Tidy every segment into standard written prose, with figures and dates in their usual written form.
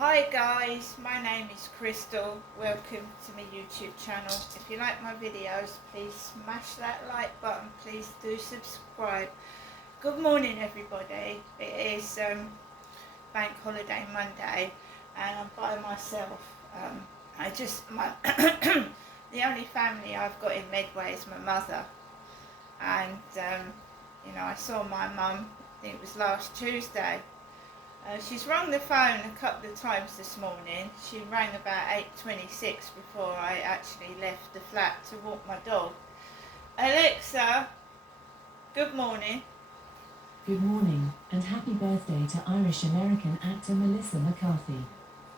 Hi guys, my name is Crystal. Welcome to my YouTube channel. If you like my videos, please smash that like button. Please do subscribe. Good morning everybody. It is Bank Holiday Monday and I'm by myself. The only family I've got in Medway is my mother. And I saw my mum, I think it was last Tuesday. She's rung the phone a couple of times this morning. She rang about 8:26 before I actually left the flat to walk my dog. Alexa, good morning. Good morning, and happy birthday to Irish-American actor Melissa McCarthy.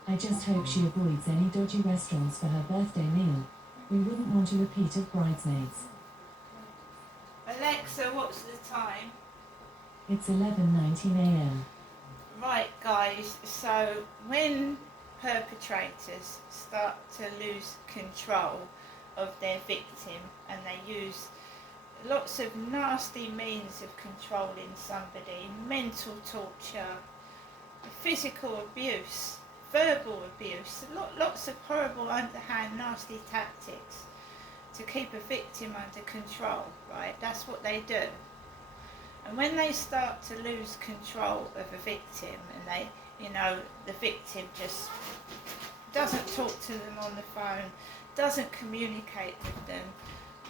I just hope she avoids any dodgy restaurants for her birthday meal. We wouldn't want a repeat of Bridesmaids. Alexa, what's the time? It's 11:19 a.m. Right guys, so when perpetrators start to lose control of their victim and they use lots of nasty means of controlling somebody, mental torture, physical abuse, verbal abuse, lots of horrible underhand nasty tactics to keep a victim under control, right? That's what they do. And when they start to lose control of a victim and the victim just doesn't talk to them on the phone, doesn't communicate with them,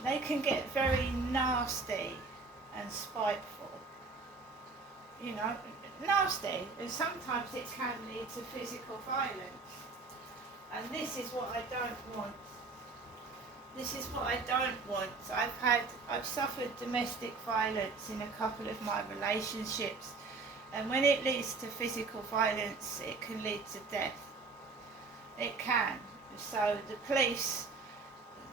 they can get very nasty and spiteful. Nasty, and sometimes it can lead to physical violence. And this is what I don't want. This is what I don't want. I've suffered domestic violence in a couple of my relationships, and when it leads to physical violence, it can lead to death. It can. So the police,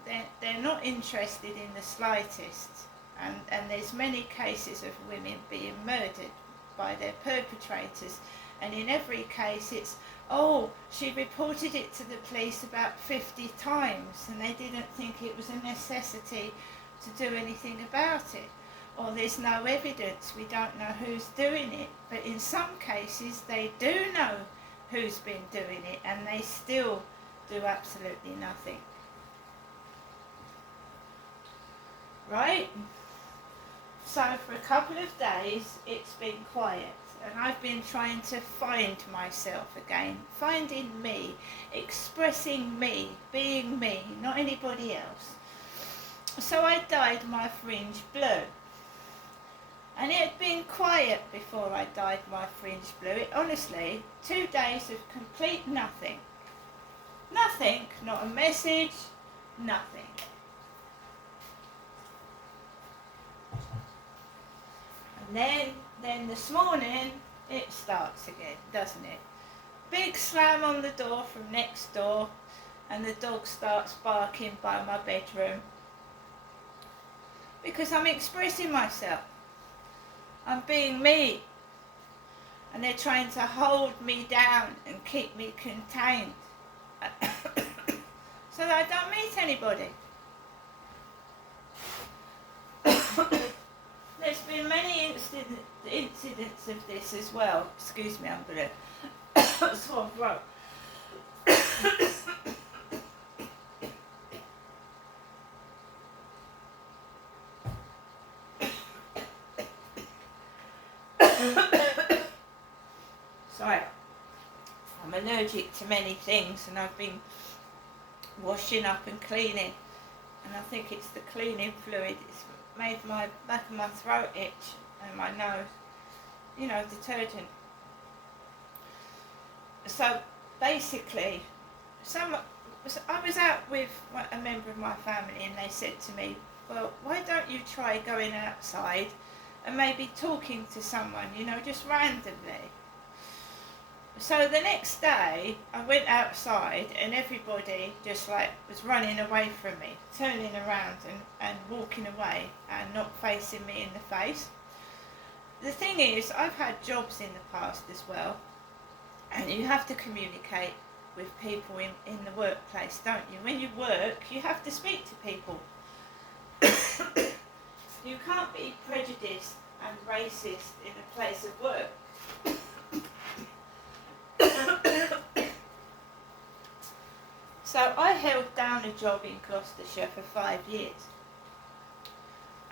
they're not interested in the slightest, and there's many cases of women being murdered by their perpetrators, and in every case it's, oh, she reported it to the police about 50 times and they didn't think it was a necessity to do anything about it. Or there's no evidence, we don't know who's doing it. But in some cases they do know who's been doing it and they still do absolutely nothing. Right? So for a couple of days it's been quiet. And I've been trying to find myself again, finding me, expressing me, being me, not anybody else. So I dyed my fringe blue. And it had been quiet before I dyed my fringe blue. Honestly, 2 days of complete nothing. Nothing, not a message, nothing. And then this morning, it starts again, doesn't it? Big slam on the door from next door, and the dog starts barking by my bedroom. Because I'm expressing myself. I'm being me. And they're trying to hold me down and keep me contained. So that I don't meet anybody. There's been many incidents of this as well. Excuse me, I'm going to sore throat. Sorry, I'm allergic to many things and I've been washing up and cleaning, and I think it's the cleaning fluid. It's made my back of my throat itch and my nose, detergent. So basically, I was out with a member of my family and they said to me, well, why don't you try going outside and maybe talking to someone, just randomly. So the next day I went outside and everybody just was running away from me, turning around and walking away and not facing me in the face. The thing is, I've had jobs in the past as well, and you have to communicate with people in the workplace, don't you? When you work, you have to speak to people. You can't be prejudiced and racist in a place of work. So I held down a job in Gloucestershire for 5 years.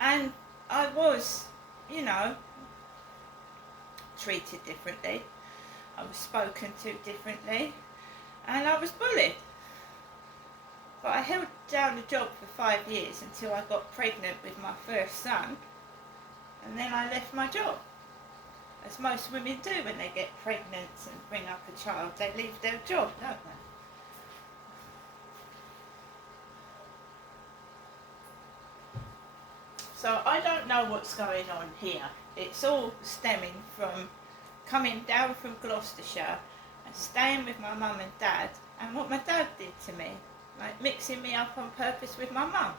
And I was, you know, treated differently. I was spoken to differently. And I was bullied. But I held down a job for 5 years until I got pregnant with my first son. And then I left my job. As most women do when they get pregnant and bring up a child. They leave their job, don't they? So I don't know what's going on here. It's all stemming from coming down from Gloucestershire and staying with my mum and dad and what my dad did to me. Like mixing me up on purpose with my mum.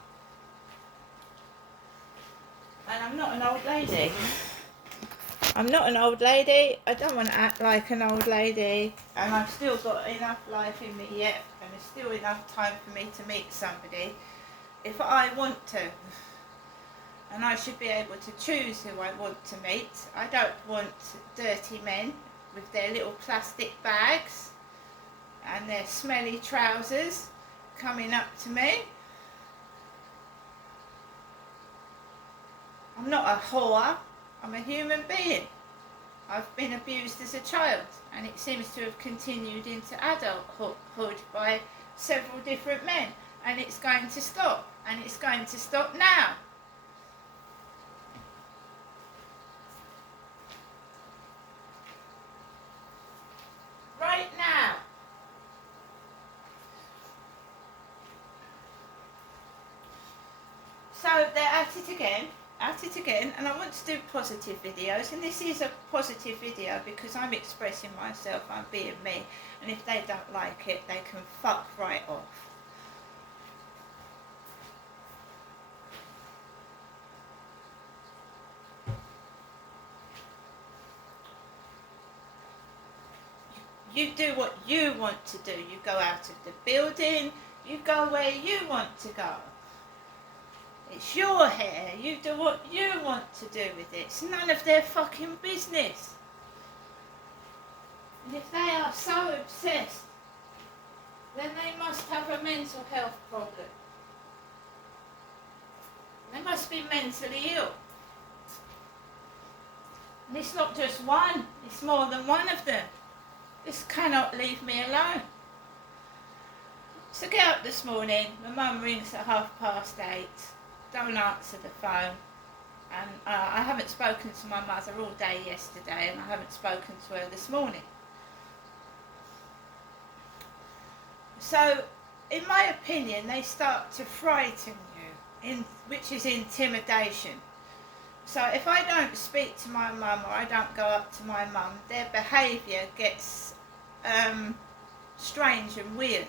And I'm not an old lady. I'm not an old lady. I don't want to act like an old lady. And I've still got enough life in me yet. And there's still enough time for me to meet somebody if I want to. And I should be able to choose who I want to meet. I don't want dirty men with their little plastic bags and their smelly trousers coming up to me. I'm not a whore, I'm a human being. I've been abused as a child and it seems to have continued into adulthood by several different men, and it's going to stop, and it's going to stop now. Right now. So they're at it again, and I want to do positive videos, and this is a positive video because I'm expressing myself, I'm being me, and if they don't like it, they can fuck right off. You do what you want to do. You go out of the building, you go where you want to go. It's your hair, you do what you want to do with it. It's none of their fucking business. And if they are so obsessed, then they must have a mental health problem. They must be mentally ill. And it's not just one, it's more than one of them. This cannot leave me alone. So get up this morning, my mum rings at 8:30, don't answer the phone, and I haven't spoken to my mother all day yesterday, and I haven't spoken to her this morning. So, in my opinion, they start to frighten you, which is intimidation. So if I don't speak to my mum or I don't go up to my mum, their behaviour gets strange and weird.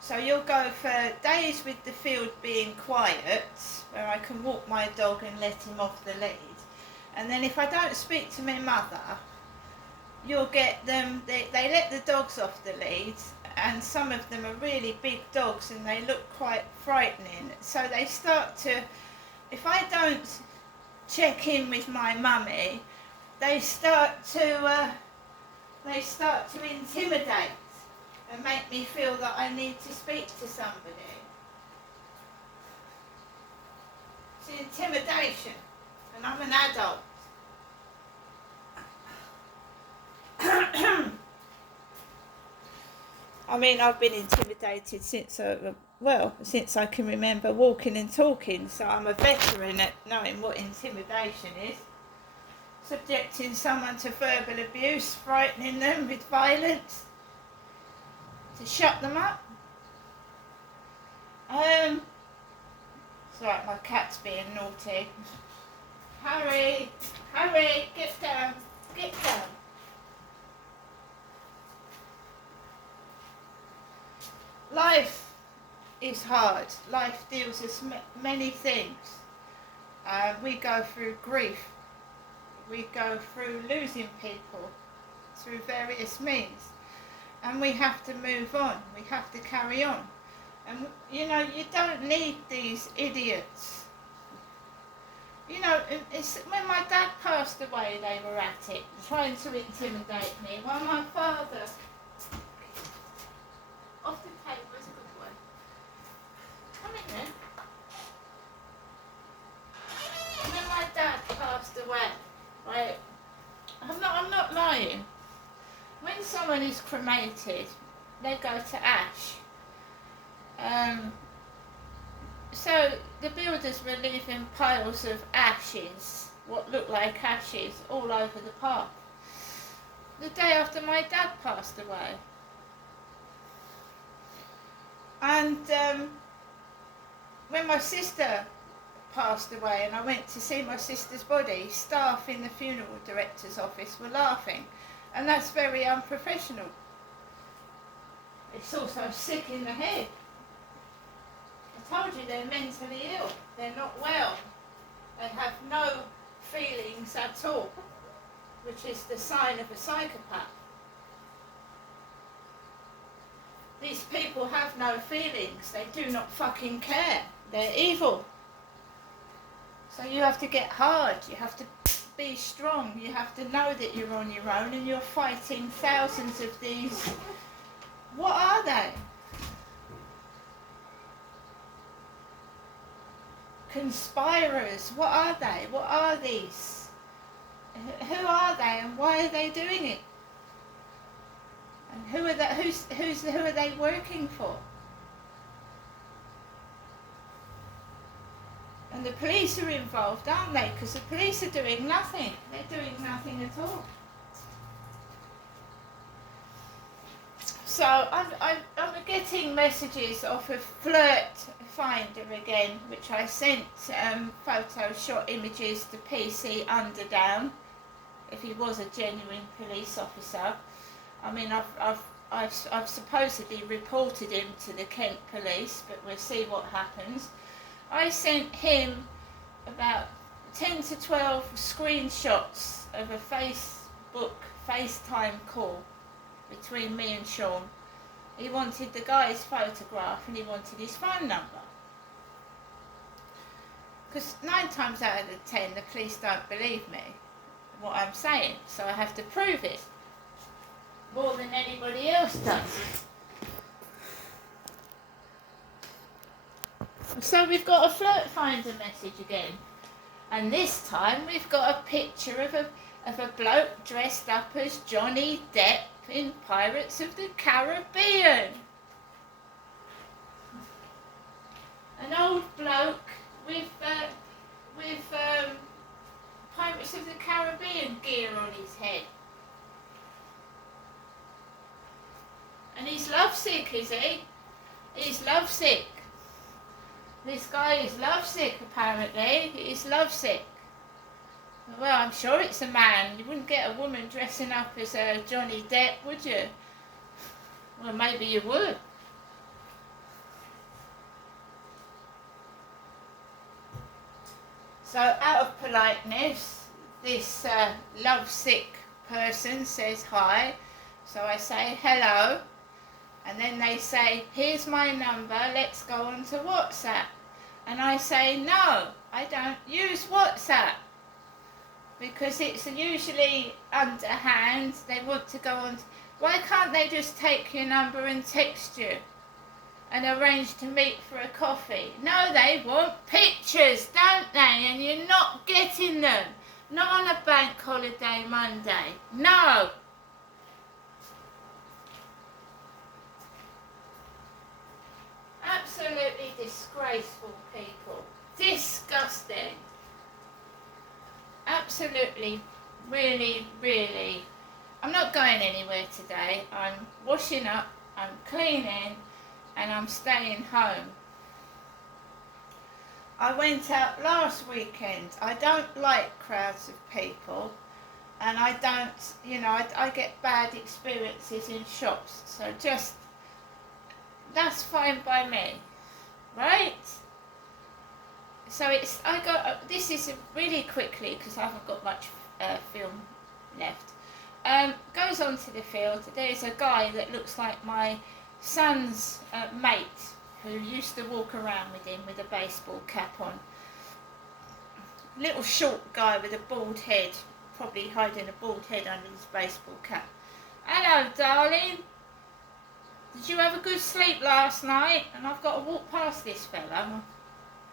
So you'll go for days with the field being quiet, where I can walk my dog and let him off the lead. And then if I don't speak to my mother, you'll get them, they let the dogs off the lead, and some of them are really big dogs and they look quite frightening. So they start to, if I don't check in with my mummy, they start to intimidate and make me feel that I need to speak to somebody. It's intimidation, and I'm an adult. I mean, I've been intimidated since I can remember walking and talking, so I'm a veteran at knowing what intimidation is. Subjecting someone to verbal abuse, frightening them with violence, to shut them up. It's like my cat's being naughty. Hurry, get down. Life is hard. Life deals us many things. We go through grief. We go through losing people through various means. And we have to move on. We have to carry on. And, you know, you don't need these idiots. You know, it's when my dad passed away, they were at it, trying to intimidate me. While my father... Off the table, where's a good boy? Come in then. When my dad passed away, right, I'm not lying. When someone is cremated, they go to ash. So the builders were leaving piles of ashes, what looked like ashes, all over the path. The day after my dad passed away. And when my sister passed away and I went to see my sister's body, staff in the funeral director's office were laughing. And that's very unprofessional. It's also sick in the head. I told you they're mentally ill. They're not well. They have no feelings at all, which is the sign of a psychopath. These people have no feelings. They do not fucking care. They're evil. So you have to get hard. You have to be strong. You have to know that you're on your own and you're fighting thousands of these. What are they? Conspirers. What are they? What are these? Who are they and why are they doing it? And who are they working for? And the police are involved, aren't they? Because the police are doing nothing. They're doing nothing at all. So I'm getting messages off of Flirt Finder again, which I sent Photoshop images to PC Underdown, if he was a genuine police officer. I mean, I've supposedly reported him to the Kent police, but we'll see what happens. I sent him about 10 to 12 screenshots of a Facebook FaceTime call between me and Sean. He wanted the guy's photograph and he wanted his phone number. Because 9 times out of the 10 the police don't believe me, what I'm saying, so I have to prove it more than anybody else does. So we've got a Flirt Finder message again, and this time we've got a picture of a bloke dressed up as Johnny Depp in Pirates of the Caribbean. An old bloke with Pirates of the Caribbean gear on his head. And he's lovesick, is he? He's lovesick. This guy is lovesick, apparently. He's lovesick. Well, I'm sure it's a man. You wouldn't get a woman dressing up as Johnny Depp, would you? Well, maybe you would. So, out of politeness, this lovesick person says hi. So I say hello. And then they say, here's my number, let's go on to WhatsApp. And I say, no, I don't use WhatsApp. Because it's usually underhand, they want to go on. Why can't they just take your number and text you? And arrange to meet for a coffee? No, they want pictures, don't they? And you're not getting them. Not on a bank holiday Monday. No. Absolutely disgraceful people. Disgusting. Absolutely, really, really. I'm not going anywhere today. I'm washing up, I'm cleaning, and I'm staying home. I went out last weekend. I don't like crowds of people, and I don't, I get bad experiences in shops. So just, that's fine by me, right? So this is really quickly, because I haven't got much film left. Goes on to the field. There's a guy that looks like my son's mate, who used to walk around with him with a baseball cap on. Little short guy with a bald head, probably hiding a bald head under his baseball cap. Hello, darling. Did you have a good sleep last night? And I've got to walk past this fella.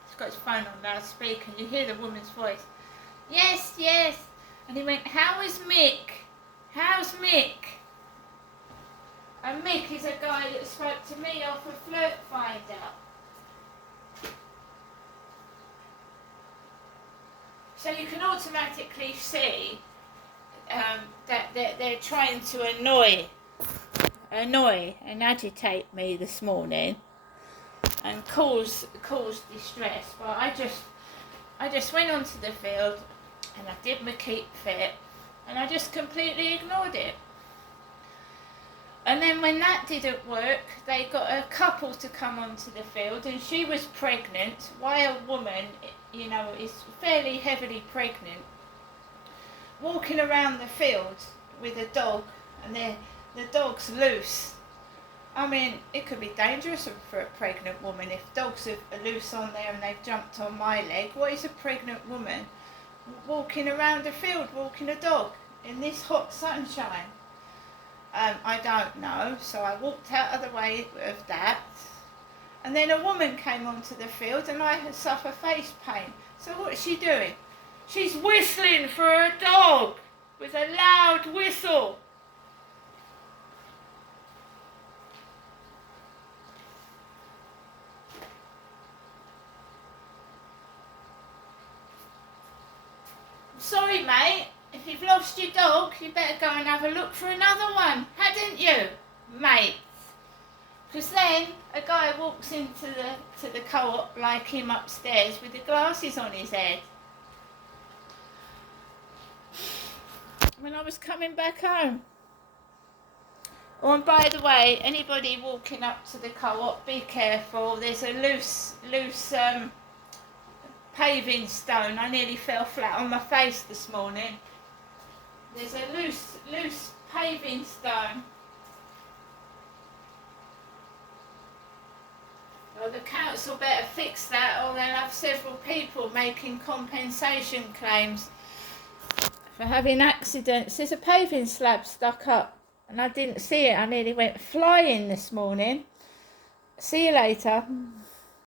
He's got his phone on loudspeaker and you hear the woman's voice. Yes, yes. And he went, how is Mick? How's Mick? And Mick is a guy that spoke to me off a Flirt Finder. So you can automatically see that they're trying to annoy and agitate me this morning and cause distress. But I just went onto the field and I did my keep fit and I just completely ignored it. And then when that didn't work, they got a couple to come onto the field and she was pregnant. Why a woman, you know, is fairly heavily pregnant, walking around the field with a dog and the dog's loose. I mean, it could be dangerous for a pregnant woman if dogs are loose on there and they've jumped on my leg. What is a pregnant woman walking around the field, walking a dog in this hot sunshine? I don't know, so I walked out of the way of that. And then a woman came onto the field and I had suffered face pain. So what's she doing? She's whistling for a dog with a loud whistle. Sorry, mate. If you've lost your dog, you better go and have a look for another one, hadn't you, mate? Because then a guy walks into the co-op like him upstairs with the glasses on his head. When I was coming back home. Oh, and by the way, anybody walking up to the co-op, be careful. There's a loose paving stone. I nearly fell flat on my face this morning. There's a loose paving stone. Well, the council better fix that or they'll have several people making compensation claims for having accidents. There's a paving slab stuck up and I didn't see it. I nearly went flying this morning. See you later.